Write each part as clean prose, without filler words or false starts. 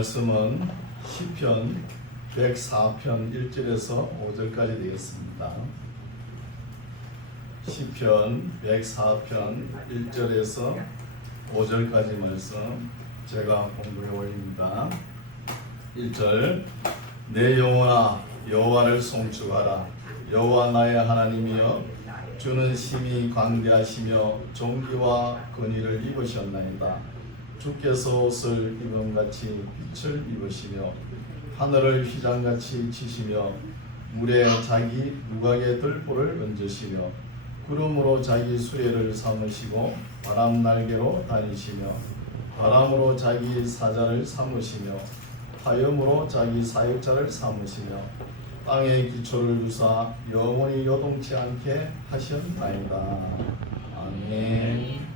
말씀은 시편 104편 1절에서 5절까지 되겠습니다. 시편 104편 1절에서 5절까지 말씀 제가 공부해 올립니다. 1절 내 영혼아 여호와를 송축하라. 여호와 나의 하나님이여 주는 심히 광대하시며 존귀와 권위를 입으셨나이다. 주께서 옷을 입음같이 빛을 입으시며 하늘을 휘장같이 치시며 물에 자기 누각의 들보를 얹으시며 구름으로 자기 수레를 삼으시고 바람 날개로 다니시며 바람으로 자기 사자를 삼으시며 화염으로 자기 사역자를 삼으시며 땅의 기초를 두사 영원히 요동치 않게 하셨나이다. 아멘.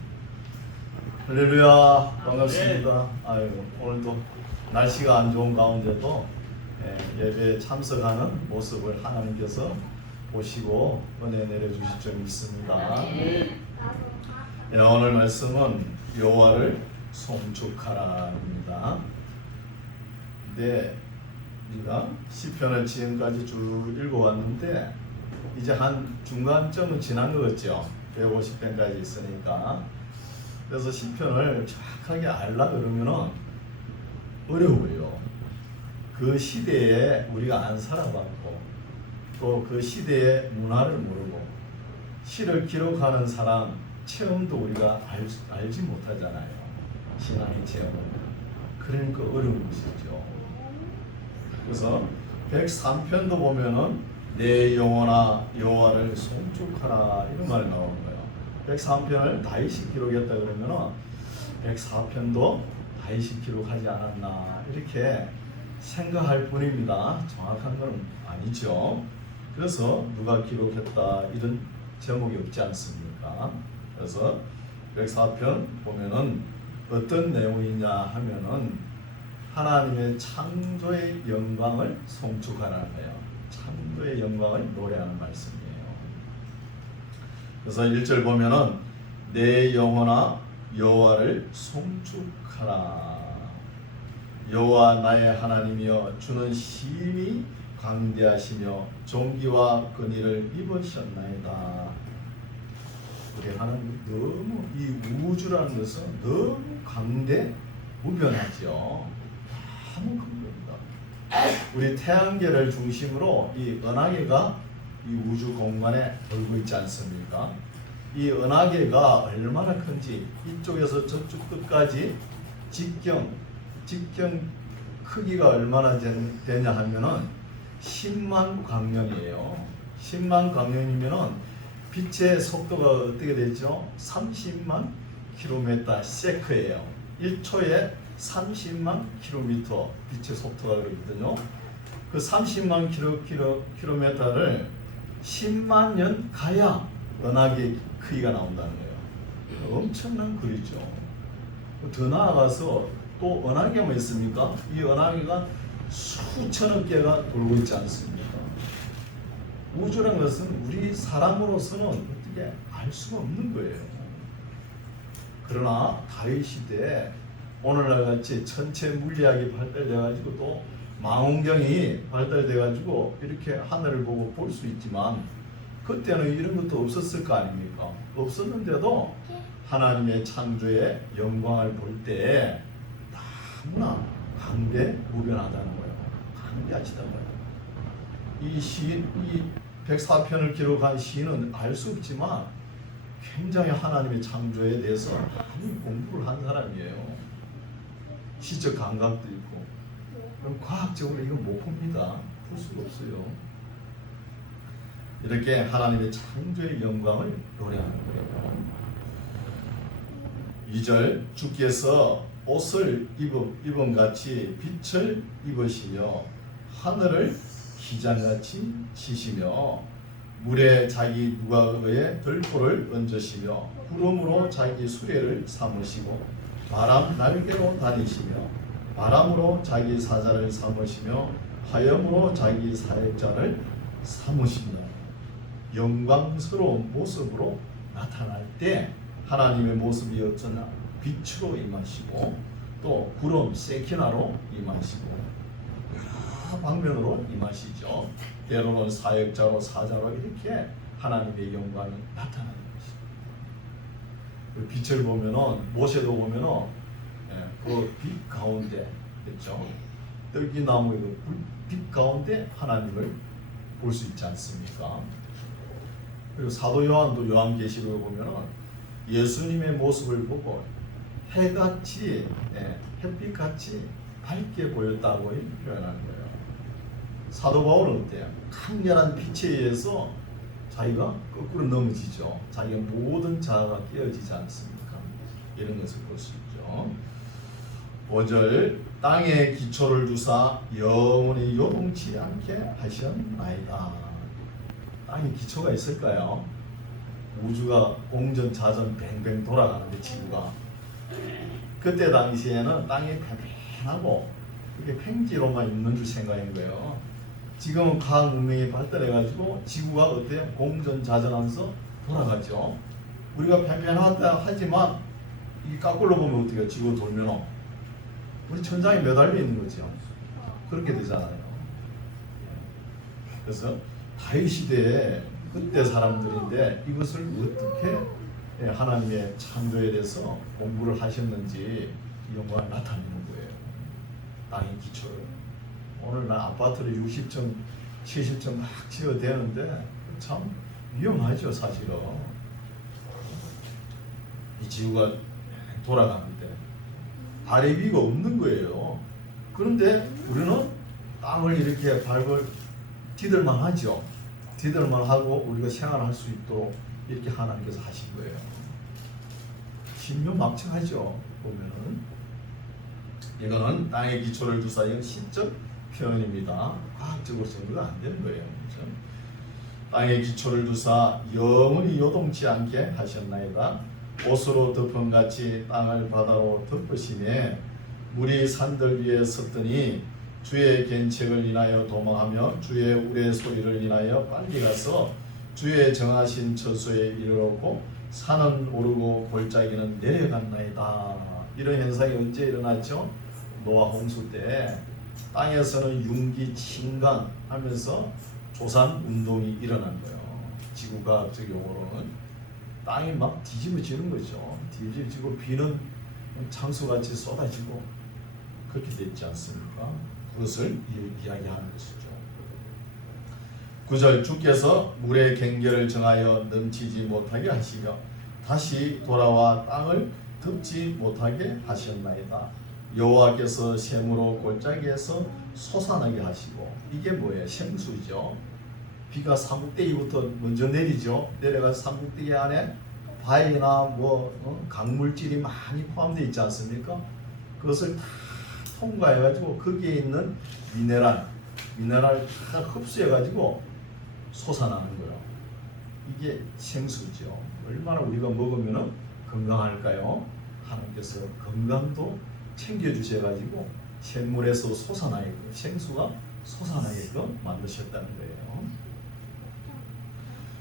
할렐루야, 반갑습니다. 아유, 오늘도 날씨가 안 좋은 가운데도 예배에 참석하는 모습을 하나님께서 보시고 은혜 내려주실 줄 믿습니다. 오늘 말씀은 여호와를 송축하라입니다. 네, 우리가 시편을 지금까지 쭉 읽어왔는데 이제 한 중간점은 지난 것 같죠. 150편까지 있으니까. 그래서 시편을 정확하게 알라 그러면은 어려워요. 그 시대에 우리가 안 살아봤고 또 그 시대의 문화를 모르고 시를 기록하는 사람 체험도 우리가 알지 못하잖아요. 신앙의 체험을. 그러니까 어려운 것이죠. 그래서 103편도 보면은 내 영혼아 여호와를 송축하라 이런 말이 나오는 거예요. 103편을 다윗이 기록했다 그러면은 104편도 다윗이 기록하지 않았나 이렇게 생각할 뿐입니다. 정확한 건 아니죠. 그래서 누가 기록했다 이런 제목이 없지 않습니까? 그래서 104편 보면은 어떤 내용이냐 하면은 하나님의 창조의 영광을 송축하라는 거예요. 창조의 영광을 노래하는 말씀이에요. 그래서 1절 보면은 내 영혼아 여호와를 송축하라. 여호와 나의 하나님이여 주는 심히 광대하시며 존귀와 권위를 입으셨나이다. 우리 하나님 너무 이 우주라는 것은 너무 광대 무변하죠. 너무 큰 겁니다. 우리 태양계를 중심으로 이 은하계가 이 우주 공간에 돌고 있지 않습니까? 이 은하계가 얼마나 큰지 이쪽에서 저쪽 끝까지 직경 크기가 얼마나 되냐 하면은 10만 광년이에요. 10만 광년이면은 빛의 속도가 어떻게 되죠? 30만 킬로미터 세크예요. 1초에 30만 킬로미터 빛의 속도가 그러거든요. 그 30만 킬로미터를 10만 년 가야 은하계 크기가 나온다는 거예요. 엄청난 거리죠. 더 나아가서 또 은하계만 있습니까? 이 은하계가 수천억 개가 돌고 있지 않습니까? 우주라는 것은 우리 사람으로서는 어떻게 알 수가 없는 거예요. 그러나 다윗 시대에 오늘날 같이 천체 물리학이 발달돼가지고 또 망원경이 발달돼가지고 이렇게 하늘을 보고 볼 수 있지만 그때는 이런 것도 없었을 거 아닙니까? 없었는데도 하나님의 창조의 영광을 볼 때 너무나 강대무변하다는 거예요. 강대하시다는 거예요. 이 시인, 이 104편을 기록한 시인은 알 수 없지만 굉장히 하나님의 창조에 대해서 많이 공부를 한 사람이에요. 시적 감각도 있고. 그럼 과학적으로 이건 못 봅니다. 볼 수가 없어요. 이렇게 하나님의 창조의 영광을 노래하는 거예요. 2절 주께서 옷을 입음같이 빛을 입으시며 하늘을 기장같이 치시며 물에 자기 누각의 들보를 얹으시며 구름으로 자기 수레를 삼으시고 바람 날개로 다니시며 바람으로 자기 사자를 삼으시며 화염으로 자기 사역자를 삼으신다. 영광스러운 모습으로 나타날 때 하나님의 모습이 어쩌나 빛으로 임하시고 또 구름 세키나로 임하시고 여러 방면으로 임하시죠. 때로는 사역자로 사자로 이렇게 하나님의 영광이 나타나는 것입니다. 빛을 보면은 모세도 보면은 그 빛 가운데 그렇죠. 떨기나무의 빛 가운데 하나님을 볼 수 있지 않습니까? 그리고 사도 요한도 요한계시록에 보면은 예수님의 모습을 보고 해같이 햇빛같이 밝게 보였다고 표현하는 거예요. 사도 바울은 어때요? 강렬한 빛에 의해서 자기가 거꾸로 넘어지죠. 자기의 모든 자아가 깨어지지 않습니까? 이런 것을 볼 수 있죠. 5절 땅에 기초를 두사 영원히 요동치 않게 하셨나이다. 땅에 기초가 있을까요? 우주가 공전자전 뱅뱅 돌아가는데 지구가 그때 당시에는 땅이 평평하고 이게 팽지로만 있는 줄 생각인 거예요. 지금은 과학 문명이 발달해가지고 지구가 어때요? 공전자전하면서 돌아가죠. 우리가 평평하다 하지만 이 거꾸로 보면 어떻게 지구 돌면 우리 천장에 매달려 있는 거죠. 그렇게 되잖아요. 그래서 다윗 시대에 그때 사람들인데 이것을 어떻게 하나님의 창조에 대해서 공부를 하셨는지 이런 거 나타내는 거예요. 땅의 기초를. 오늘 나 아파트를 60층, 70층 막 지어야 되는데 참 위험하죠, 사실은. 이 지구가 돌아가는데 아래 위가 없는 거예요. 그런데 우리는 땅을 이렇게 밟을 디들만 하죠. 디들만 하고 우리가 생활할 수 있도록 이렇게 하나님께서 하신 거예요. 신묘막측하죠. 보면은 이거는 땅의 기초를 두사 이건 시적 표현입니다. 과학적으로 증거가 안 되는 거예요. 그렇죠? 땅의 기초를 두사 영원히 요동치 않게 하셨나이다. 옷으로 덮은 같이 땅을 바다로 덮으시네. 물이 산들 위에 섰더니 주의 견책을 인하여 도망하며 주의 우레 소리를 인하여 빨리 가서 주의 정하신 처소에 이르렀고 산은 오르고 골짜기는 내려갔나이다. 이런 현상이 언제 일어났죠? 노아 홍수 때 땅에서는 융기 침강 하면서 조산 운동이 일어난 거예요. 지구과학적 용어로는 땅이 막 뒤집어지는 거죠. 뒤집어지고 비는 창수같이 쏟아지고 그렇게 됐지 않습니까? 그것을 이야기하는 것이죠. 9절 주께서 물의 경계를 정하여 넘치지 못하게 하시며 다시 돌아와 땅을 덮지 못하게 하셨나이다. 여호와께서 샘으로 골짜기에서 솟아나게 하시고 이게 뭐예요? 생수죠. 비가 삼국대기부터 먼저 내리죠. 내려가서 삼국대기 안에 바위나 강물질이 많이 포함되어 있지 않습니까? 그것을 다 통과해가지고 거기에 있는 미네랄 다 흡수해가지고 솟아나는 거예요. 이게 생수죠. 얼마나 우리가 먹으면 건강할까요? 하나님께서 건강도 챙겨주셔가지고 샘물에서 솟아나게끔 생수가 솟아나게끔 만드셨다는 거예요.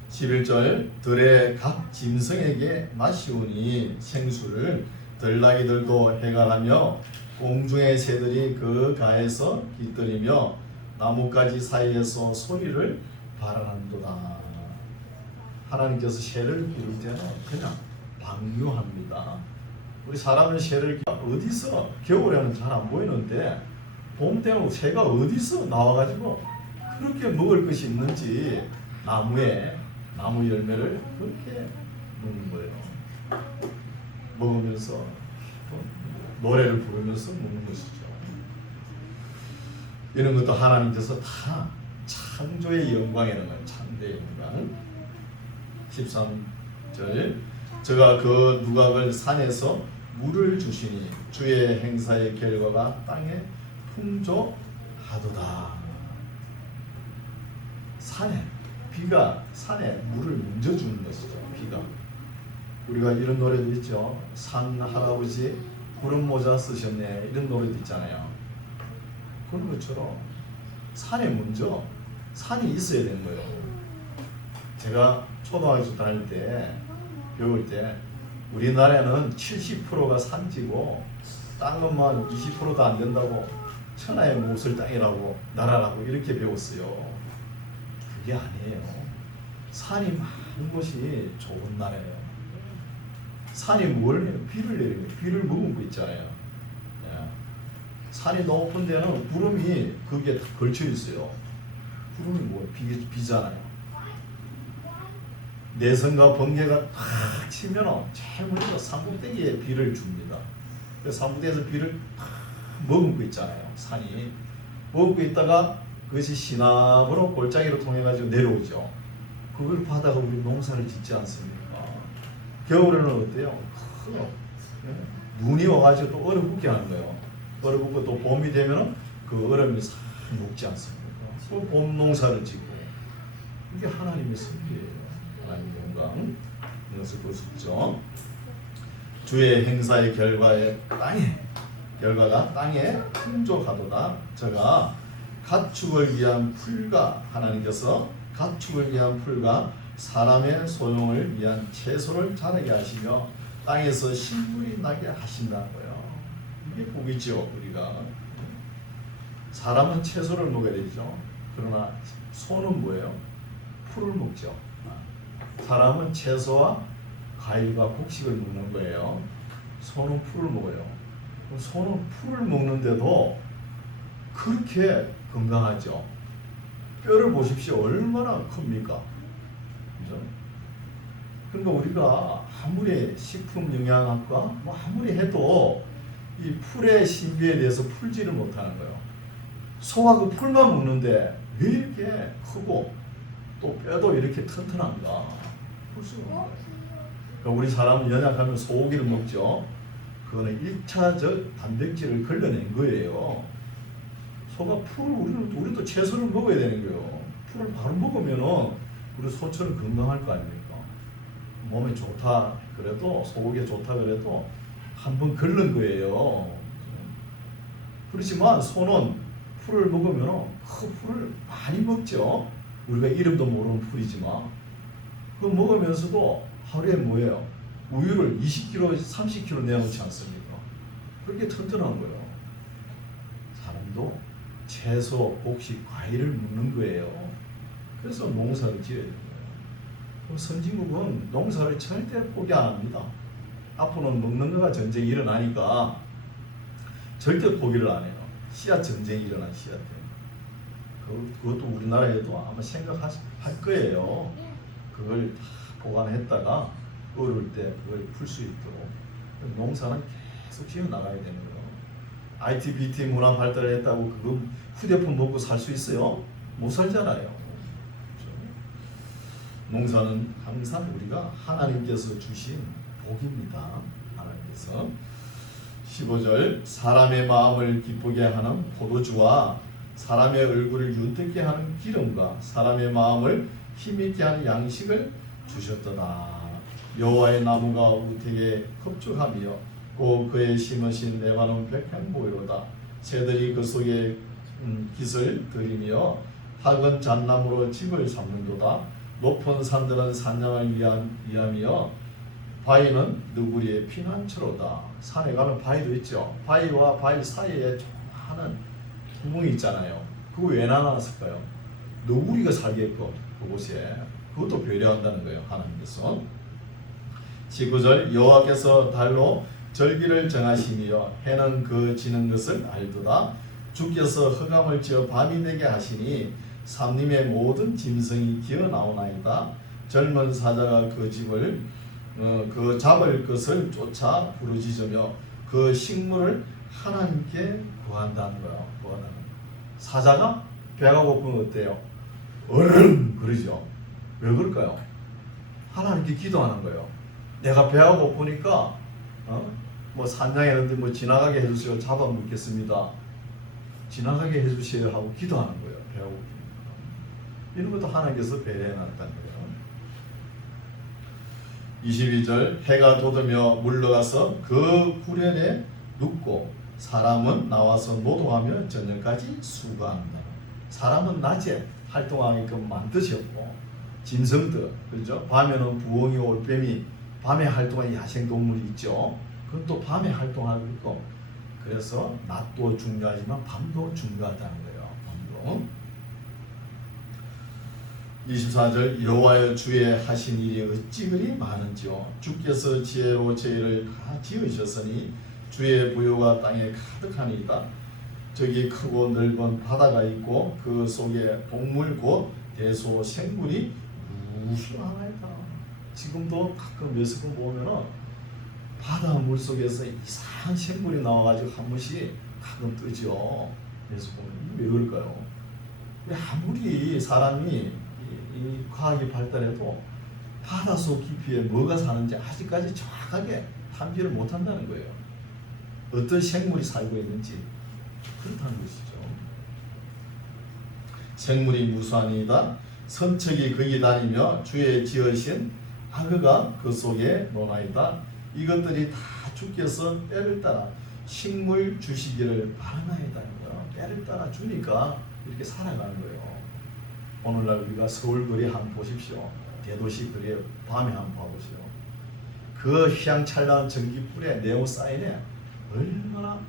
11절 들의 각 짐승에게 마시오니 생수를 들나귀들도 해갈하며 공중의 새들이 그 가에서 깃들이며 나뭇가지 사이에서 소리를 발하는도다. 하나님께서 새를 기를 때는 그냥 방류합니다. 우리 사람은 새를 어디서 겨울에는 잘 안 보이는데 봄 때는 새가 어디서 나와가지고 그렇게 먹을 것이 있는지 나무 열매를 그렇게 먹는 거예요. 먹으면서 노래를 부르면서 먹는 것이죠. 이런 것도 하나님께서 다 창조의 영광이라는 거예요. 창조의 영광. 13절 저가 그 누각을 산에서 물을 주시니 주의 행사의 결과가 땅에 풍조하도다. 비가 산에 물을 먼저 주는 것이죠. 비가. 우리가 이런 노래도 있죠. 산 할아버지 구름 모자 쓰셨네. 이런 노래도 있잖아요. 그런 것처럼 산에 먼저 산이 있어야 되는 거예요. 제가 초등학교 다닐 때 배울 때 우리나라는 70%가 산지고 땅은만 20%도 안 된다고 천하의 몫을 땅이라고 나라라고 이렇게 배웠어요. 그게 아니에요. 산이 많은 곳이 좋은 나라예요. 산이 뭘 해요? 비를 내리고 비를 머금고 있잖아요. 예. 산이 높은 데는 구름이 거기에 다 걸쳐 있어요. 구름이 뭐 비잖아요. 내성과 번개가 탁 치면 제일 먼저 산꼭대기에 비를 줍니다. 그래서 산꼭대기에서 비를 탁 머금고 있잖아요. 산이 머금고 있다가 그것이 시나브로 골짜기로 통해 가지고 내려오죠. 그걸 받아가 우리 농사를 짓지 않습니까? 겨울에는 어때요? 눈이 와가지고 또 얼어붙게 하는 거예요. 얼어붙고 또 봄이 되면은 그 얼음이 싹 녹지 않습니까? 또 봄 농사를 짓고 이게 하나님의 섭리예요. 하나님의 영광. 그래서 볼 수 있죠. 주의 행사의 결과가 땅에 풍족하도다. 저가 가축을 위한 풀과 하나님께서 가축을 위한 풀과 사람의 소용을 위한 채소를 자라게 하시며 땅에서 식물이 나게 하신다는 거예요. 이게 복이죠. 우리가 사람은 채소를 먹어야 되죠. 그러나 소는 뭐예요? 풀을 먹죠. 사람은 채소와 과일과 곡식을 먹는 거예요. 소는 풀을 먹어요. 소는 풀을 먹는데도 그렇게 건강하죠. 뼈를 보십시오. 얼마나 큽니까? 그죠? 그러니까 우리가 아무리 식품영양학과 뭐 아무리 해도 이 풀의 신비에 대해서 풀지를 못하는 거예요. 소가 그 풀만 먹는데 왜 이렇게 크고 또 뼈도 이렇게 튼튼한가? 볼 수가 없는 거예요. 그러니까 우리 사람은 연약하면 소고기를 먹죠. 그거는 1차적 단백질을 걸러낸 거예요. 소가 우리도 채소를 먹어야 되는 거예요. 풀을 바로 먹으면은 우리 소처럼 건강할 거 아닙니까? 몸에 좋다 그래도 소고기에 좋다 그래도 한번 걸른 거예요. 그렇지만 소는 풀을 먹으면 그 풀을 많이 먹죠. 우리가 이름도 모르는 풀이지만 그거 먹으면서도 하루에 뭐예요? 우유를 20kg, 30kg 내놓지 않습니까? 그렇게 튼튼한 거예요. 사람도 채소, 곡식, 과일을 먹는 거예요. 그래서 농사를 지어야 돼요. 선진국은 농사를 절대 포기 안 합니다. 앞으로는 먹는 거가 전쟁이 일어나니까 절대 포기를 안 해요. 씨앗 전쟁이 일어난 씨앗 때문에. 그것도 우리나라에도 아마 생각할 거예요. 그걸 다 보관했다가 어려울 때 그걸 풀 수 있도록. 농사는 계속 지어 나가야 되는 거예요. IT, BT 문화 발달했다고 그거 휴대폰 먹고 살 수 있어요? 못 살잖아요. 그렇죠? 농사는 항상 우리가 하나님께서 주신 복입니다. 하나님께서 15절 사람의 마음을 기쁘게 하는 포도주와 사람의 얼굴을 윤택게 하는 기름과 사람의 마음을 힘있게 하는 양식을 주셨도다. 여호와의 나무가 우택에 흡족하며 고 그의 심으신 레바논 백향보이로다. 새들이 그 속에 깃을 들이며 학은 잣나무로 집을 삼는도다. 높은 산들은 산양을 위하며 바위는 너구리의 피난처로다. 산에 가면 바위도 있죠. 바위와 바위 사이에 조그마한 구멍이 있잖아요. 그거 왜 나눴을까요? 너구리가 살게끔 그곳에. 그것도 배려한다는 거예요. 하나님께서. 19절 여호와께서 달로 절기를 정하시며 해는 그 지는 것을 알도다. 주께서 흑암을 지어 밤이 되게 하시니 삼림의 모든 짐승이 기어 나오나이다. 젊은 사자가 그 집을 그 잡을 것을 쫓아 부르짖으며 그 식물을 하나님께 구한다는 거야. 구하는 사자가 배가 고프면 어때요? 얼른 그러죠. 왜 그럴까요? 하나님께 기도하는 거예요. 내가 배가 고프니까 뭐 산장이라든지 뭐 지나가게 해주세요. 잡아 먹겠습니다. 지나가게 해주세요 하고 기도하는 거예요. 배가 고프니까. 이런 것도 하나님께서 배려해놨다는 거예요. 22절 해가 돋으며 물러가서 그 구련에 눕고 사람은 나와서 노동하며 저녁까지 수고한다. 사람은 낮에 활동하게끔 만드셨고 짐승들 그렇죠? 밤에는 부엉이 올빼미 밤에 활동하는 야생동물이 있죠. 그건 또 밤에 활동하고 있고 그래서 낮도 중요하지만 밤도 중요하다는 거예요. 밤도. 24절 여호와여 주의 하신 일이 어찌 그리 많은지요. 주께서 지혜로 저희를 다 지으셨으니 주의 부요가 땅에 가득하니이다. 저기 크고 넓은 바다가 있고 그 속에 동물 곧 대소 생물이 무수하나이다. 지금도 가끔 몇번 보면은 바다 물 속에서 이상한 생물이 나와가지고 한 번씩 가끔 뜨죠. 그래서 보면 왜 그럴까요? 왜 아무리 사람이 이 과학이 발달해도 바닷속 깊이에 뭐가 사는지 아직까지 정확하게 탐지를 못한다는 거예요. 어떤 생물이 살고 있는지 그렇다는 것이죠. 생물이 무수하니이다. 선척이 거기 다니며 주의 지으신 악어가 그 속에 노나이다. 이것들이 다 주께서 때를 따라 식물 주시기를 바라나이다. 때를 따라 주니까 이렇게 살아가는 거예요. 오늘날 우리가 서울 거리 한번 보십시오. 대도시 거리에 밤에 한번 봐보세요. 그 휘황찬란한 전기불에 네온 사인에 얼마나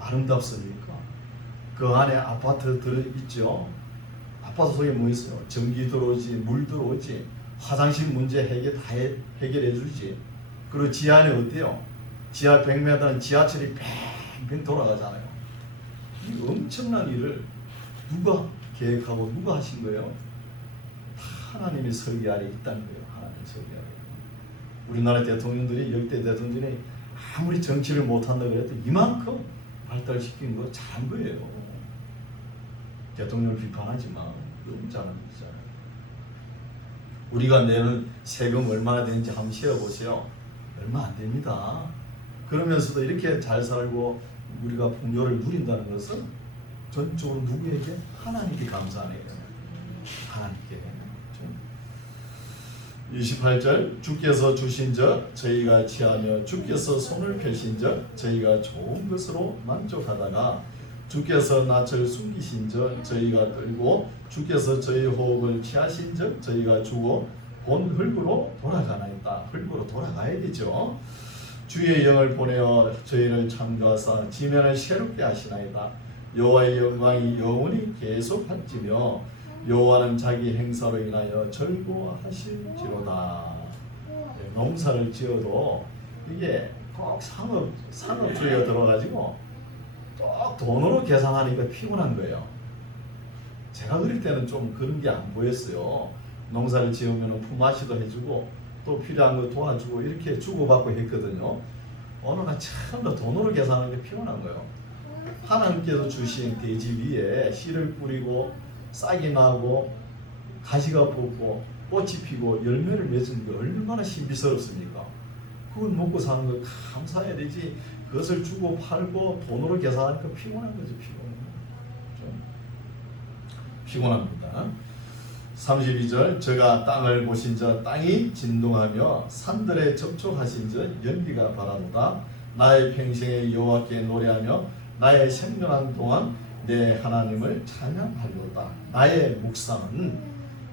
아름답습니까? 그 안에 아파트 들어있죠. 아파트 속에 뭐 있어요? 전기 들어오지, 물 들어오지, 화장실 문제 해결해 주지. 그리고 지하 안에 어때요? 지하 100m는 지하철이 뱅뱅 돌아가잖아요. 이 엄청난 일을 누가 계획하고 누가 하신 거예요? 다 하나님의 설계 아래 있다는 거예요. 하나님의 설계 아래. 우리나라 대통령들이 역대 대통령들이 아무리 정치를 못한다 그래도 이만큼 발달시킨 거 잘한 거예요. 대통령을 비판하지만 너무 잘한 거잖아요. 우리가 내는 세금 얼마나 되는지 한번 세어보세요. 얼마 안 됩니다. 그러면서도 이렇게 잘 살고 우리가 풍요를 누린다는 것은 전적으로 누구에게? 하나님께 감사하네요. 하나님께. 28절 주께서 주신적 저희가 취하며 주께서 손을 펴신적 저희가 좋은 것으로 만족하다가 주께서 낯을 숨기신적 저희가 떨고 주께서 저희 호흡을 취하신적 저희가 죽어 본 흙으로 돌아가나이다. 흙으로 돌아가야 되죠. 주의 영을 보내어 저희를 창조하사 지면을 새롭게 하시나이다. 여호와의 영광이 영원히 계속할지며 여호와는 자기 행사로 인하여 즐거워하실지로다. 농사를 지어도 이게 꼭 상업주의가 들어가지고 또 돈으로 계산하니까 피곤한 거예요. 제가 어릴 때는 좀 그런 게 안 보였어요. 농사를 지으면 품앗이도 해주고 또 필요한 거 도와주고 이렇게 주고받고 했거든요. 어느 날 처음부터 돈으로 계산하는 게 피곤한 거예요. 하나님께서 주신 대지 위에 씨를 뿌리고 싹이 나고 가시가 뽑고 꽃이 피고 열매를 맺은 게 얼마나 신비스럽습니까? 그걸 먹고 사는 거 감사해야 되지. 그것을 주고 팔고 돈으로 계산하니까 피곤한 거죠. 피곤합니다. 32절 저가 땅을 보신저 땅이 진동하며 산들에 접촉하신저 연기가 바라보다. 나의 평생에 여호와께 노래하며 나의 생존한 동안 내 하나님을 찬양하리로다. 나의 묵상은,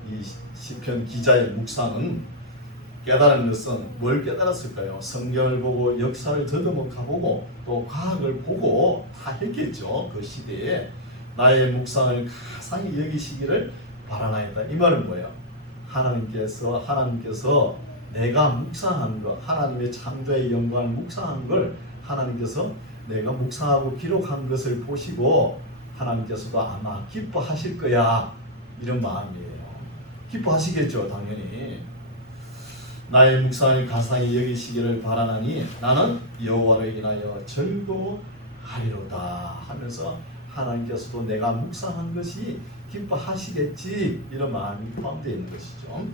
이 시편 기자의 묵상은 깨달은 것은 뭘 깨달았을까요? 성경을 보고 역사를 더듬어 가보고 또 과학을 보고 다 했겠죠. 그 시대에 나의 묵상을 가상히 여기시기를 바라나이다. 이 말은 뭐예요? 하나님께서 내가 묵상한 것, 하나님의 창조의 영광을 묵상한 걸 하나님께서 내가 묵상하고 기록한 것을 보시고 하나님께서도 아마 기뻐하실 거야, 이런 마음이에요. 기뻐하시겠죠, 당연히. 나의 묵상을 가상히 여기시기를 바라나니 나는 여호와를 인하여 즐거워하리로다 하면서 하나님께서도 내가 묵상한 것이 기뻐하시겠지, 이런 마음이 포함되어 있는 것이죠.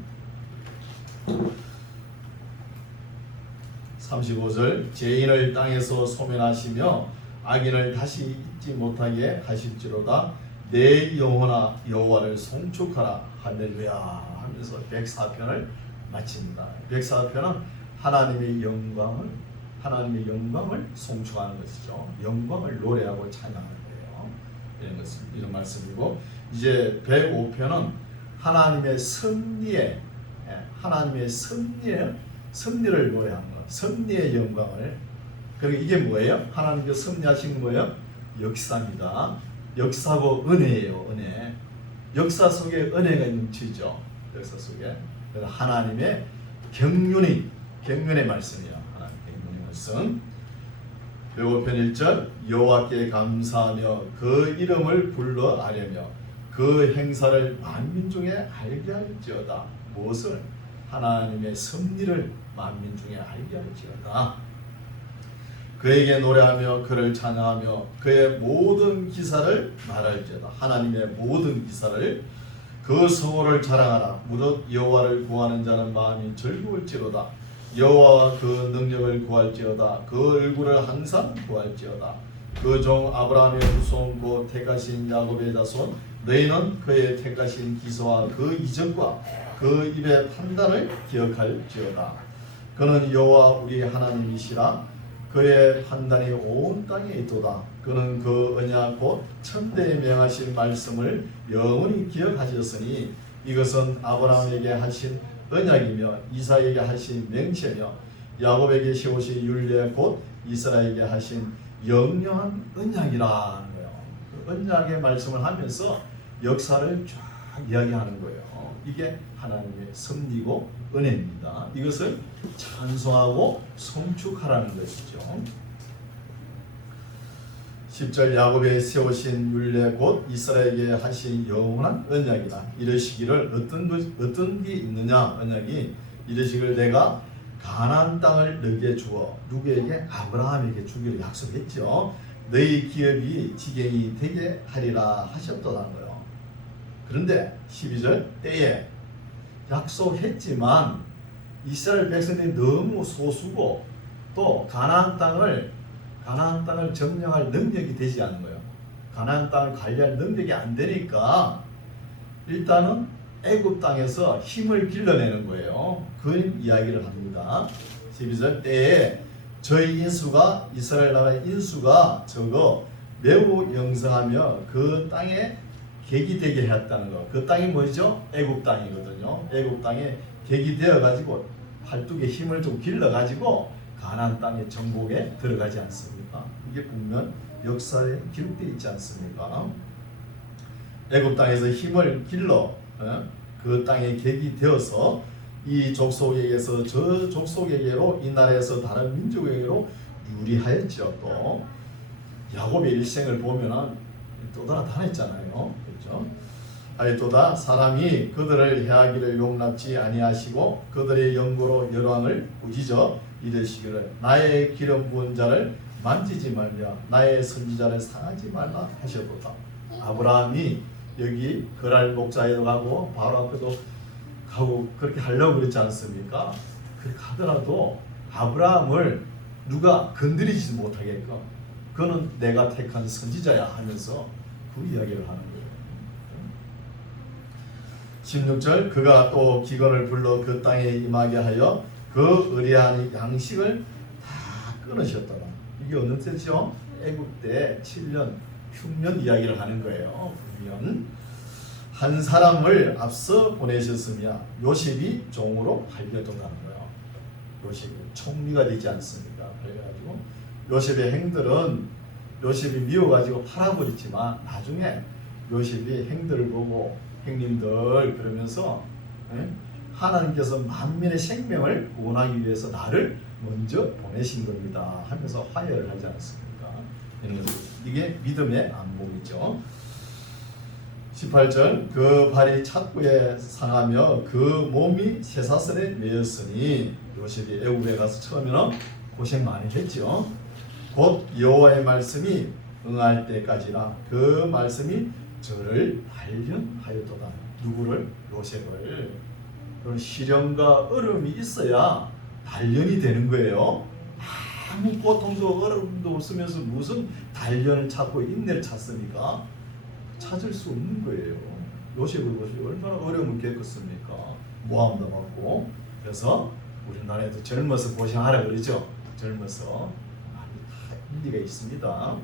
35절 죄인을 땅에서 소멸하시며 악인을 다시 잊지 못하게 하실지로다. 내 영혼아 여호와를 송축하라. 할렐루야 하면서 104편을 마칩니다. 104편은 하나님의 영광을 송축하는 것이죠. 영광을 노래하고 찬양하는 거예요. 이런 말씀이고, 이제 105편은 하나님의 승리를 노래하는 것, 승리의 영광을 그리고 이게 뭐예요? 하나님께 섭리하신 뭐예요? 역사입니다. 역사고 은혜예요. 은혜. 역사 속에 은혜가 넘치죠. 역사 속에. 그래서 하나님의 경륜의 말씀이에요. 하나님의 경륜의 말씀. 요거편 1절 여호와께 감사하며 그 이름을 불러 아뢰며 그 행사를 만민 중에 알게 할지어다. 무엇을? 하나님의 섭리를 만민 중에 알게 할지어다. 그에게 노래하며 그를 찬양하며 그의 모든 기사를 말할지어다. 하나님의 모든 기사를 그 성호를 자랑하라. 무릇 여호와를 구하는 자는 마음이 즐거울지로다. 여호와와 그 능력을 구할지어다. 그 얼굴을 항상 구할지어다. 그 종 아브라함의 후손 곧 택하신 야곱의 자손 너희는 그의 택하신 기사와 그 이적과 그 입의 판단을 기억할지어다. 그는 여호와 우리 하나님이시라. 그의 판단이 온 땅에 있도다. 그는 그 언약 곧 천대에 명하신 말씀을 영원히 기억하셨으니 이것은 아브라함에게 하신 언약이며 이삭에게 하신 맹세며 야곱에게 세우신 율례 곧 이스라엘에게 하신 영영한 언약이라는 거예요. 그 언약의 말씀을 하면서 역사를 쫙 이야기하는 거예요. 이게 하나님의 섭리고 은혜입니다. 이것을 찬송하고 송축하라는 것이죠. 10절 야곱에 세우신 율례 곧 이스라엘에게 하신 영원한 언약이다. 이르시기를 어떤 게 있느냐 언약이 이르시기를 내가 가나안 땅을 너에게 주어 누구에게? 아브라함에게 주기로 약속했죠. 너희 기업이 지경이 되게 하리라 하셨다는 거예요. 그런데 12절 때에 약속했지만 이스라엘 백성들이 너무 소수고 또 가나안 땅을 점령할 능력이 되지 않는 거예요. 가나안 땅을 관리할 능력이 안 되니까 일단은 애굽 땅에서 힘을 길러내는 거예요. 그 이야기를 합니다. 12절 때에 저희 인수가 이스라엘 나라의 인수가 적어 매우 영성하며 그 땅에 객이 되게 했다는 거. 그 땅이 뭐죠? 애굽 땅이거든요. 애굽 땅에 객이 되어 가지고 팔뚝에 힘을 좀 길러 가지고 가나안 땅의 정복에 들어가지 않습니까? 이게 분명 역사에 기록되어 있지 않습니까? 애굽 땅에서 힘을 길러 그 땅에 객이 되어서 이 족속에게서 저 족속에게로 이 나라에서 다른 민족에게로 유리하였죠. 또 야곱의 일생을 보면은 또 따라다녔잖아요. 그렇죠? 아이도다 사람이 그들을 해하기를 용납지 아니하시고 그들의 영고로 열왕을 꾸짖어 이르시기를 나의 기름 부은 자를 만지지 말며 나의 선지자를 상하지 말라 하셨도다. 아브라함이 여기 거랄 목자에도 가고 바로 앞에도 가고 그렇게 하려고 그랬지 않습니까? 그렇게 하더라도 아브라함을 누가 건드리지 못하게끔 그는 내가 택한 선지자야 하면서 그 이야기를 하는 거예요. 16절 그가 또 기근을 불러 그 땅에 임하게 하여 그 의뢰한 양식을 다 끊으셨더라. 이게 어느 때죠? 애굽 때 7년 흉년 이야기를 하는 거예요. 보면 한 사람을 앞서 보내셨으며 요셉이 종으로 팔렸다는 거예요. 요셉이 총리가 되지 않습니까? 그래가지고 요셉의 행들은 요셉이 미워가지고 팔아버렸지만 나중에 요셉이 행들을 보고 형님들 그러면서 하나님께서 만민의 생명을 구원하기 위해서 나를 먼저 보내신 겁니다 하면서 화해를 하지 않습니까? 이게 믿음의 안목이죠. 18절 그 발이 착고에 상하며 그 몸이 쇠사슬에 매였으니 요셉이 애굽에 가서 처음에는 고생 많이 했죠. 곧 여호와의 말씀이 응할 때까지나 그 말씀이 저를 단련하였도다. 누구를? 요셉을. 그런 시련과 어려움이 있어야 단련이 되는 거예요. 아무 고통도 어려움도 없으면서 무슨 단련을 찾고 인내를 찾습니까? 찾을 수 없는 거예요. 요셉을 보시고 얼마나 어려움을 겪었습니까? 모함도 받고. 그래서 우리나라에도 젊어서 고생하라 그러죠. 젊어서 다 일리가 있습니다.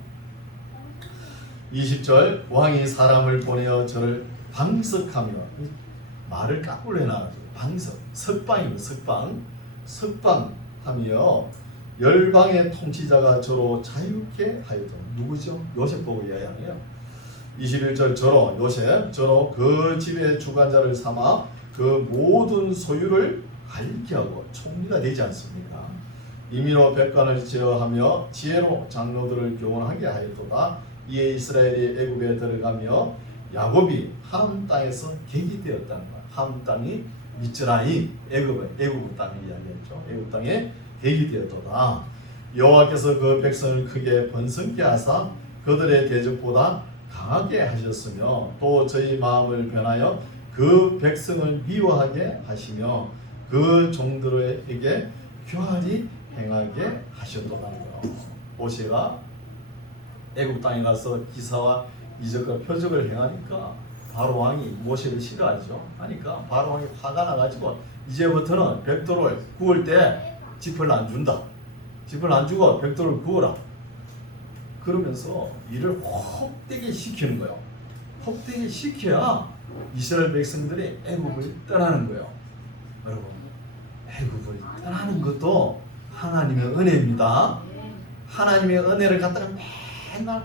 20절 왕이 사람을 보내어 저를 방석하며 말을 까꾸로 해놔가지고 방석, 석방이고 석방하며 열방의 통치자가 저로 자유케 하였다. 누구죠? 요셉 보고 이야기하네요. 21절 저로 요셉 저로 그 집의 주관자를 삼아 그 모든 소유를 알게 하고 총리가 되지 않습니까? 임의로 백관을 제어하며 지혜로 장로들을 교훈하게 하였도다. 이에 이스라엘이 애굽에 들어가며 야곱이 함 땅에서 객이 되었다는 거야. 함 땅이 미츠라임 애굽 땅을 이야기했죠. 애굽 땅에 객이 되었도다. 여호와께서 그 백성을 크게 번성케 하사 그들의 대적보다 강하게 하셨으며 또 저희 마음을 변하여 그 백성을 미워하게 하시며 그 종들에게 교활히 행하게 하셨다는 거예요. 모세가 애굽 땅에 가서 기사와 이적과 표적을 행하니까 바로 왕이 모세를 싫어하죠. 하니까 바로 왕이 화가 나가지고 이제부터는 벽돌을 구울 때 짚을 안 준다. 짚을 안 주고 벽돌을 구워라. 그러면서 이를 헛되게 시키는 거예요. 헛되게 시켜야 이스라엘 백성들이 애굽을 떠나는 거예요. 여러분, 애굽을 떠나는 것도 하나님의 은혜입니다. 하나님의 은혜를 갖다가 맨날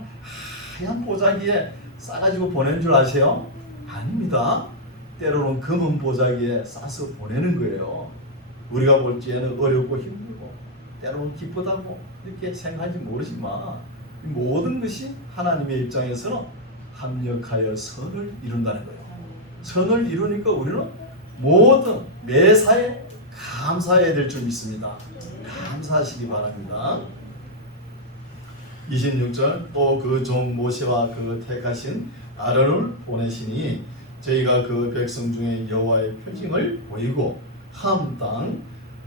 하얀 보자기에 싸가지고 보낸 줄 아세요? 아닙니다. 때로는 검은 보자기에 싸서 보내는 거예요. 우리가 볼 적에는 어렵고 힘들고 때로는 기쁘다고 이렇게 생각하지 모르지만 모든 것이 하나님의 입장에서는 합력하여 선을 이룬다는 거예요. 선을 이루니까 우리는 모든 매사에 감사해야 될 줄 믿습니다. 감사하시기 바랍니다. 26절 또 그 종 모세와 그 택하신 아론을 보내시니 저희가 그 백성 중에 여호와의 표징을 보이고 함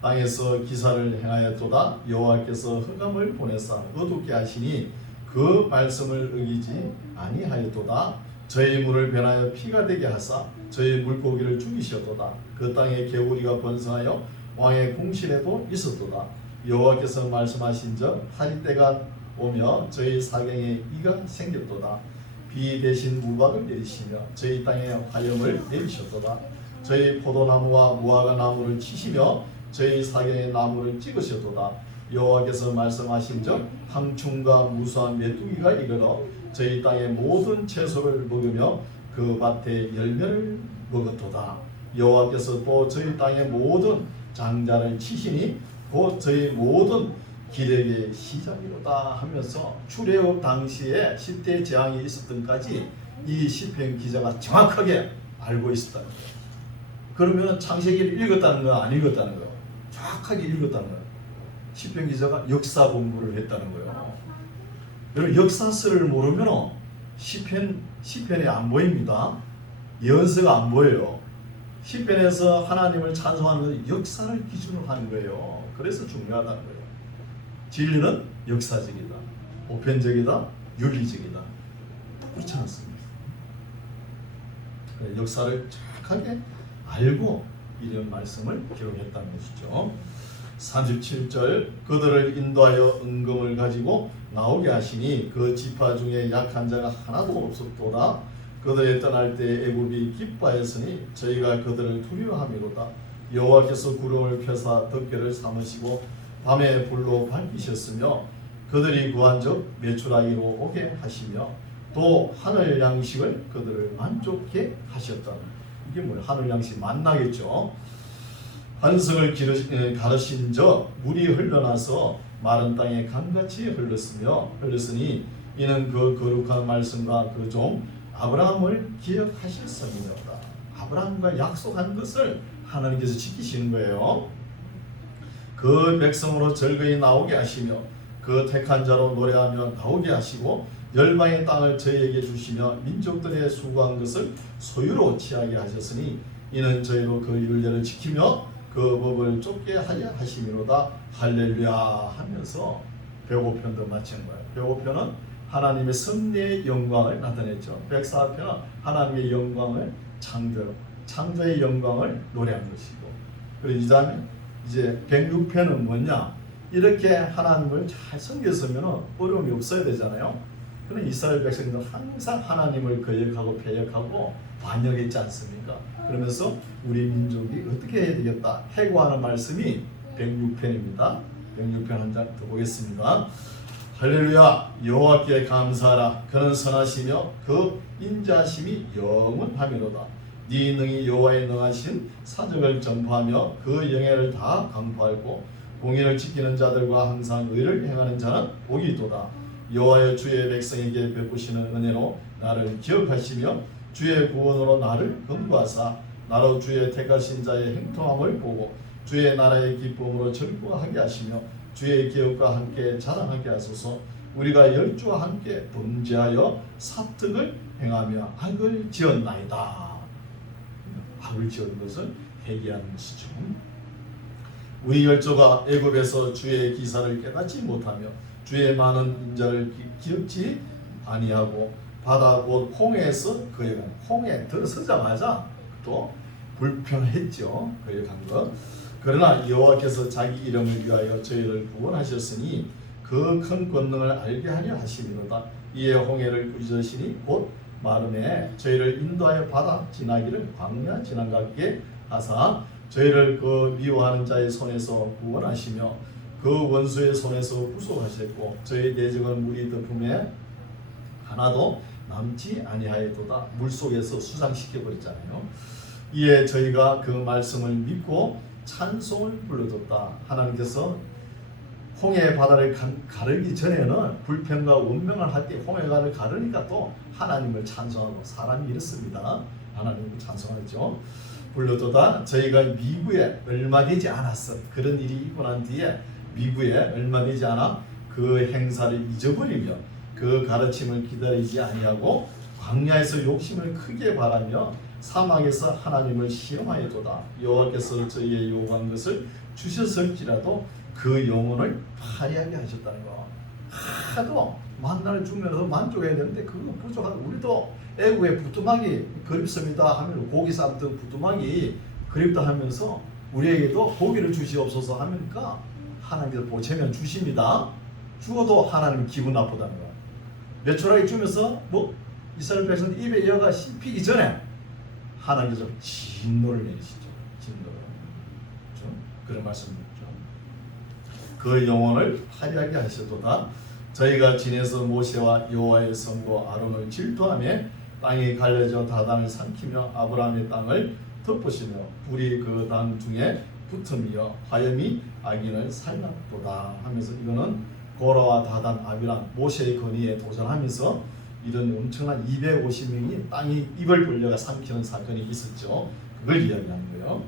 땅에서 기사를 행하였도다. 여호와께서 흑암을 보내사 어둡게 하시니 그 말씀을 어기지 아니하였도다. 저희 물을 변하여 피가 되게 하사 저희 물고기를 죽이셨도다. 그 땅에 개구리가 번성하여 왕의 궁실에도 있었도다. 여호와께서 말씀하신즉 하리 때가 오며 저희 사경에 이가 생겼도다. 비 대신 무박을 내리시며 저희 땅에 화염을 내리셨도다. 저희 포도나무와 무화과 나무를 치시며 저희 사경에 나무를 찍으셨도다. 여호와께서 말씀하신즉 황충과 무수한 메뚜기가 이르러 저희 땅의 모든 채소를 먹으며 그 밭의 열매를 먹었도다. 여호와께서 또 저희 땅의 모든 장자를 치시니 곧 저희 모든 기력의 시작이로다 하면서 출애굽 당시에 10대 재앙이 있었던까지 이 시편 기자가 정확하게 알고 있었다는 거예요. 그러면 창세기를 읽었다는 거 안 읽었다는 거예요? 정확하게 읽었다는 거예요. 시편 기자가 역사 공부를 했다는 거예요. 여러분 역사서를 모르면 시편이 안 보입니다. 예언서가 안 보여요. 시편에서 하나님을 찬송하는 것은 역사를 기준으로 하는 거예요. 그래서 중요하다는 거예요. 진리는 역사적이다, 보편적이다, 윤리적이다. 그렇지 않습니다. 역사를 정확하게 알고 이런 말씀을 기록했다는 것이죠. 37절 그들을 인도하여 은금을 가지고 나오게 하시니 그 지파 중에 약한 자가 하나도 없었도다. 그들이 떠날 때 애굽이 기뻐하였으니 저희가 그들을 두려워함이로다. 여호와께서 구름을 펴사 덮개를 삼으시고 밤에 불로 밝히셨으며 그들이 구한즉 메추라기로 오게 하시며 또 하늘 양식을 그들을 만족케 하셨다는 이게 뭐예요? 하늘 양식 만나겠죠. 반석을 가르신 저 물이 흘러나서 마른 땅에 강같이 흘렀으니 이는 그 거룩한 말씀과 그 종 아브라함을 기억하셨음이로다. 아브라함과 약속한 것을 하나님께서 지키시는 거예요. 그 백성으로 즐거이 나오게 하시며 그 택한 자로 노래하며 나오게 하시고 열방의 땅을 저희에게 주시며 민족들의 수고한 것을 소유로 취하게 하셨으니 이는 저희로 그 율례를 지키며 그 법을 쫓게 하려 하심이로다. 할렐루야 하면서 배고편도 마친 거예요. 배고편은 하나님의 섭리의 영광을 나타냈죠. 104편은 하나님의 영광을 창조의 영광을 노래한 것이고, 그리고 이 다음에 이제 106편은 뭐냐? 이렇게 하나님을 잘 섬겼으면 어려움이 없어야 되잖아요. 그런데 이스라엘 백성들은 항상 하나님을 거역하고 배역하고 반역했지 않습니까? 그러면서 우리 민족이 어떻게 해야 되겠다 해고하는 말씀이 106편입니다. 106편 한 장 더 보겠습니다. 할렐루야. 여호와께 감사하라. 그는 선하시며 그 인자하심이 영원하미로다. 네 능히 여호와의 능하신 사적을 전파하며 그 영예를 다 강포하고 공의를 지키는 자들과 항상 의를 행하는 자는 복이 있도다. 여호와여 주의 백성에게 베푸시는 은혜로 나를 기억하시며 주의 구원으로 나를 근구하사 나로 주의 택하신 자의 행통함을 보고 주의 나라의 기쁨으로 즐거워하게 하시며 주의 기업과 함께 자랑하게 하소서. 우리가 열주와 함께 범죄하여 사특을 행하며 악을 지었나이다. 악을 지은 것은 회개하는 것이죠. 우리 열조가 애굽에서 주의 기사를 깨닫지 못하며 주의 많은 인자를 기억지 아니하고 바다 곧 홍해에서 거역한 홍해 들어서자마자 또 불평했죠. 거역한 것. 그러나 여호와께서 자기 이름을 위하여 저희를 구원하셨으니 그 큰 권능을 알게 하려 하심이로다. 이에 홍해를 꾸짖으시니 곧 마름에 저희를 인도하여 바다 지나기를 광야 지난 같게 하사 저희를 그 미워하는 자의 손에서 구원하시며 그 원수의 손에서 구속하셨고 저희 대적은 물이 덮음에 하나도 남지 아니하였도다. 물속에서 수상시켜버렸잖아요. 이에 저희가 그 말씀을 믿고 찬송을 불러줬다. 하나님께서 홍해 바다를 가르기 전에는 불평과 원명을 할 때 홍해가를 가르니까 또 하나님을 찬송하고 사람이 이렇습니다. 하나님을 찬송하죠. 불러도다. 저희가 미구에 얼마 되지 않았어. 그런 일이 있고 난 뒤에 미구에 얼마 되지 않아 그 행사를 잊어버리며 그 가르침을 기다리지 아니하고 광야에서 욕심을 크게 바라며 사막에서 하나님을 시험하여도다. 여호와께서 저희의 요구한 것을 주셨을지라도 그 영혼을 파리하게 하셨다는 거. 하도 만나를 주면서 만족해야 되는데 그거 부족하다. 우리도 애국에 부뚜막이 그립습니다 하면 고기 삶던 부뚜막이 그립다 하면서 우리에게도 고기를 주시옵소서 하니까 하나님께서 보채면 주십니다. 죽어도 하나님 기분 나쁘다는 거야. 메추라기 주면서 뭐 이스라엘 백성 입에 여가 씹히기 전에 하나님께서 진노를 내리시죠. 진노를. 그렇죠? 그런 말씀이죠. 그 영혼을 파리하게 하셨도다. 저희가 지내서 모세와 여호와의 성고 아론을 질투하며 땅이 갈려져 다단을 삼키며 아브라함의 땅을 덮으시며 불이 그 땅 중에 붙으며 화염이 악인을 살랐도다 하면서 이거는 고라와 다단 아비람 모세의 건의에 도전하면서 이런 엄청난 250명이 땅이 입을 벌려가 삼키는 사건이 있었죠. 그걸 이야기하는 거예요.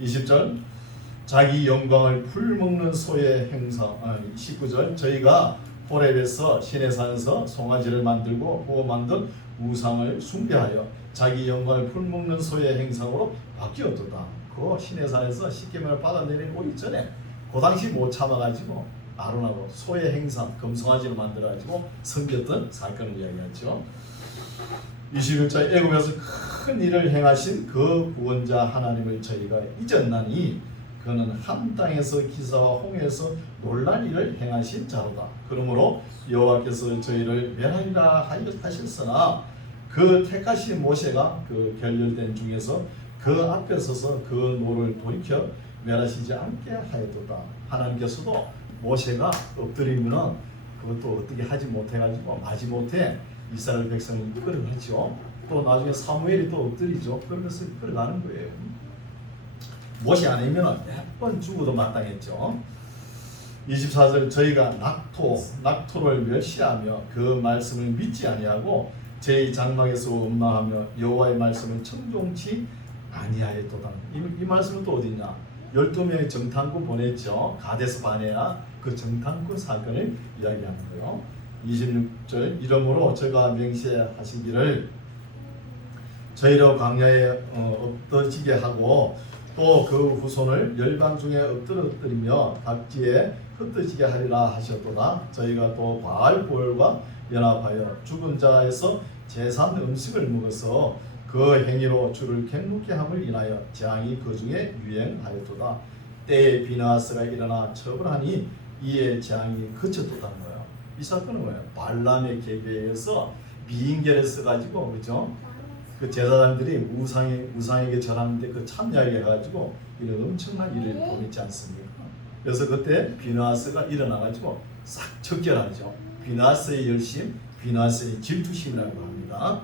20절 자기 영광을 풀먹는 소의 행사. 19절 저희가 호렙에서 시내산에서 송아지를 만들고 구워 만든 우상을 숭배하여 자기 영광을 풀먹는 소의 행상으로 바뀌었도다. 그 시내산에서 십계명을 받아내리고 이전에 그 당시 못 참아가지고 아론하고 소의 행상 금송아지를 만들어가지고 섬겼던 사건을 이야기하죠. 21절 애굽에서 큰 일을 행하신 그 구원자 하나님을 저희가 잊었나니 그는 한 땅에서 기사와 홍해에서 놀랄 일을 행하신 자로다. 그러므로 여호와께서 저희를 멸하리라 하셨으나 그 택하신 모세가 그 결렬된 중에서 그 앞에 서서 그 노를 돌이켜 멸하시지 않게 하였도다. 하나님께서도 모세가 엎드리면은 그것도 어떻게 하지 못해가지고 마지못해 이스라엘 백성을 이끌어가죠. 또 나중에 사무엘이 또 엎드리죠. 그러면서 이끌어가는 거예요. 모세 아니면 몇 번 죽어도 마땅했죠. 24절 저희가 낙토를 멸시하며 그 말씀을 믿지 아니하고 제 장막에서 원망하며 여호와의 말씀을 청종치 아니하였도다. 이 말씀은 또 어디냐? 12명의 정탐꾼 보냈죠. 가데스 바네아 그 정탐꾼 사건을 이야기하는 거예요. 26절 이러므로 제가 맹세하시기를 저희로 광야에 엎드지게 하고 또 그 후손을 열방 중에 엎드리며 각지에 흩어지게 하리라 하셨도다. 저희가 또 바알보엘과 연합하여 죽은 자에서 제삼 음식을 먹어서 그 행위로 주를 갱롭게 함을 인하여 재앙이 그 중에 유행하였도다. 때에 비나하스가 일어나 처벌하니 이에 재앙이 그쳤도다는 거예요. 이 사건은 뭐예요? 발람의 계획에 의해서 미인계를 써가지고 그죠? 그 제사장들이 우상에게 절하는데 그 참여하게 해가지고 이런 엄청난 일을 벌이지 않습니까? 그래서 그때 비나스가 일어나가지고 싹 척결하죠. 비나스의 열심, 비나스의 질투심이라고 합니다.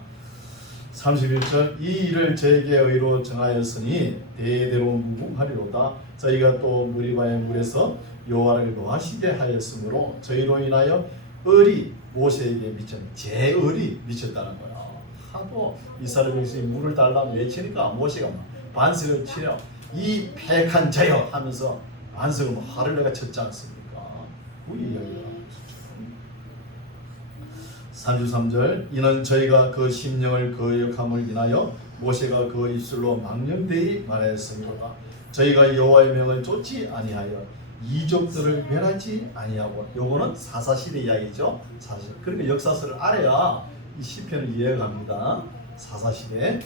31절 이 일을 저에게 의로 정하였으니 대대로 무궁하리로다. 저희가 또 무리바의 물에서 여호와를 노하시게 하였으므로 저희로 인하여 을이 모세에게 미쳤는 제을이 미쳤다는 거야. 하도 이스라엘 백성이 물을 달라고 외치니까 모세가 막 반석을 치려 이 패악한 자여 하면서 반석을 화를 내가 쳤지 않습니까? 그 이야기가 33절 이는 저희가 그 심령을 거역함을 인하여 모세가 그 입술로 망령되이 말하였으므로다. 저희가 여호와의 명을 좇지 아니하여 이족들을 멸하지 아니하고, 요거는 사사시대 이야기죠. 사실 그러니까 역사서를 알아야 이 시편을 이해가 갑니다. 사사시대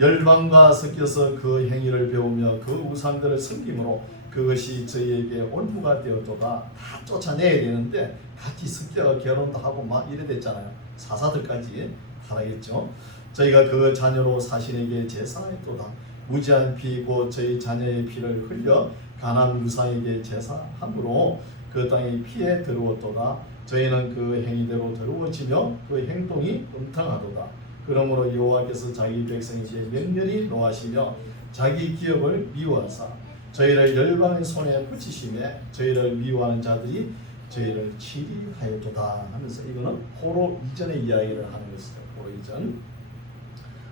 열방과 섞여서 그 행위를 배우며 그 우상들을 섬김으로 그것이 저희에게 올무가 되었도다. 다 쫓아내야 되는데 같이 섞여 결혼도 하고 막 이래 됐잖아요. 사사들까지 하라겠죠. 저희가 그 자녀로 사신에게 제사했도다. 무지한 피 곧 저희 자녀의 피를 흘려 가나안 우상에게 제사함으로 그 땅에 피해 들어왔도다. 저희는 그 행위대로 더러워지며 그 행동이 음탕하도다. 그러므로 여호와께서 자기 백성에게 맹렬히 노하시며 자기 기업을 미워하사 저희를 열방의 손에 붙이심에 저희를 미워하는 자들이 저희를 치리하였도다 하면서, 이거는 포로 이전의 이야기를 하는 것이죠. 포로 이전.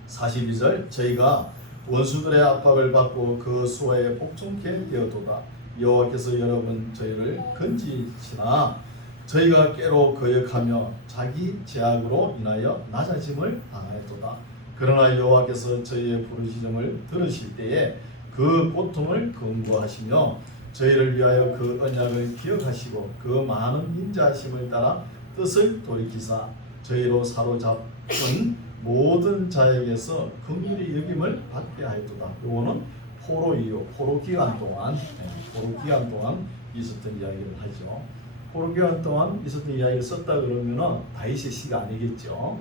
42절 저희가 원수들의 압박을 받고 그 수하에 복종케 되었도다. 여호와께서 여러 번 저희를 건지시나 저희가 깨로 거역하며 자기 제약으로 인하여 낮아짐을 당하였도다. 그러나 여호와께서 저희의 부르짖음을 들으실 때에 그 고통을 금고하시며 저희를 위하여 그 언약을 기억하시고 그 많은 인자하심을 따라 뜻을 돌이키사 저희로 사로잡은 모든 자에게서 긍휼히 여김을 받게 하였도다. 요거는 포로 이후 포로 기간 동안 있었던 이야기를 하죠. 포로 기간 동안 있었던 이야기를 썼다 그러면은 다윗의 시가 아니겠죠.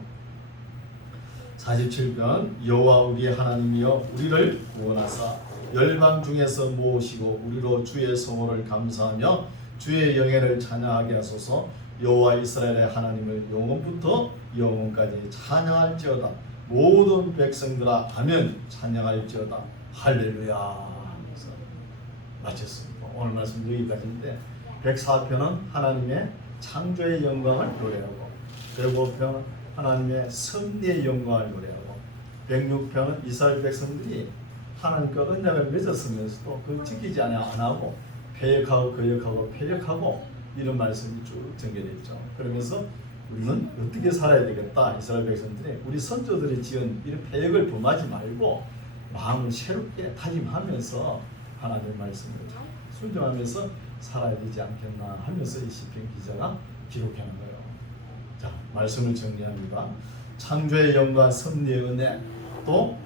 47편 여호와 우리의 하나님이여 우리를 구원하사 열방 중에서 모으시고 우리로 주의 성호를 감사하며 주의 영예를 찬양하게 하소서. 여호와 이스라엘의 하나님을 영원부터 영원까지 찬양할지어다. 모든 백성들아 아멘 찬양할지어다. 할렐루야 하면서 마쳤습니다. 오늘 말씀 여기까지인데 104편은 하나님의 창조의 영광을 노래하고, 105편은 하나님의 섭리의 영광을 노래하고, 106편은 이스라엘 백성들이 하나님과 언약을 맺었으면서도 그걸 지키지 않고 패역하고 거역하고 패역하고 이런 말씀이 쭉 전개되어 있죠. 그러면서 우리는 어떻게 살아야 되겠다. 이스라엘 백성들이 우리 선조들이 지은 이런 패역을 범하지 말고 마음을 새롭게 다짐하면서 하나님의 말씀을 순종하면서 살아야 되지 않겠나 하면서 이 시편 기자가 기록하는 거예요. 자, 말씀을 정리합니다. 창조의 영광, 섭리의 은혜, 또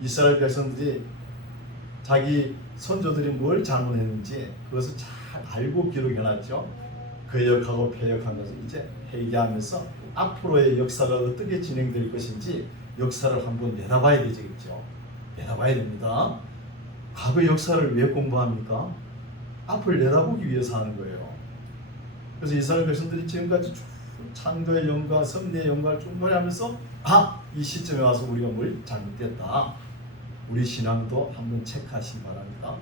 이스라엘 백성들이 자기 선조들이 뭘 잘못했는지 그것을 잘 알고 기록해놨죠. 거역하고 패역하면서 이제 회개하면서 앞으로의 역사가 어떻게 진행될 것인지 역사를 한번 내다봐야 되겠죠. 내다봐야 됩니다. 과거 역사를 왜 공부합니까? 앞을 내다보기 위해서 하는 거예요. 그래서 이스라엘 백성들이 지금까지 창조의 영광, 섭리의 영광을 쭉 노래하면서 이 시점에 와서 우리가 뭘 잘못했다. 우리 신앙도 한번 체크하시기 바랍니다.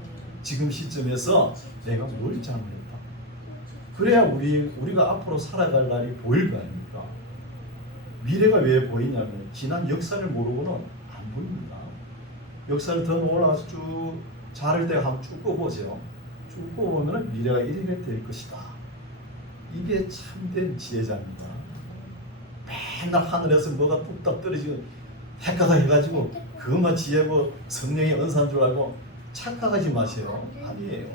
지금 시점에서 내가 뭘 잘못했다. 그래야 우리가 앞으로 살아갈 날이 보일 거 아닙니까? 미래가 왜 보이냐면 지난 역사를 모르고는 안 보입니다. 역사를 더 올라가서 쭉 자를 때 한번 쭉 꼽아보세요. 쭉 꼽아보면 미래가 이렇게 될 것이다. 이게 참된 지혜자입니다. 맨날 하늘에서 뭐가 뚝딱 떨어지고 핵가다 해가지고 그것만 지혜고 성령의 은사인 줄 알고 착각하지 마세요. 아니에요.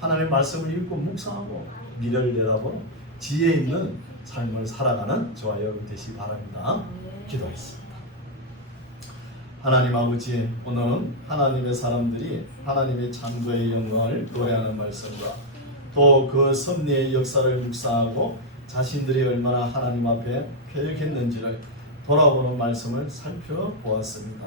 하나님의 말씀을 읽고 묵상하고 미래를 내다보는 지혜 있는 삶을 살아가는 저와 여러분 되시기 바랍니다. 기도하겠습니다. 하나님 아버지, 오늘은 하나님의 사람들이 하나님의 창조의 영광을 노래하는 말씀과 또 그 섭리의 역사를 묵상하고 자신들이 얼마나 하나님 앞에 패역했는지를 돌아보는 말씀을 살펴보았습니다.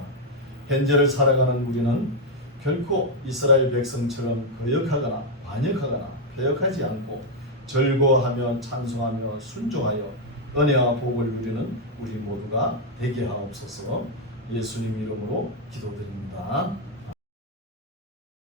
현재를 살아가는 우리는 결코 이스라엘 백성처럼 거역하거나 반역하거나 패역하지 않고 절거하며 찬송하며 순종하여 은혜와 복을 누리는 우리 모두가 되게 하옵소서. 예수님 이름으로 기도드립니다.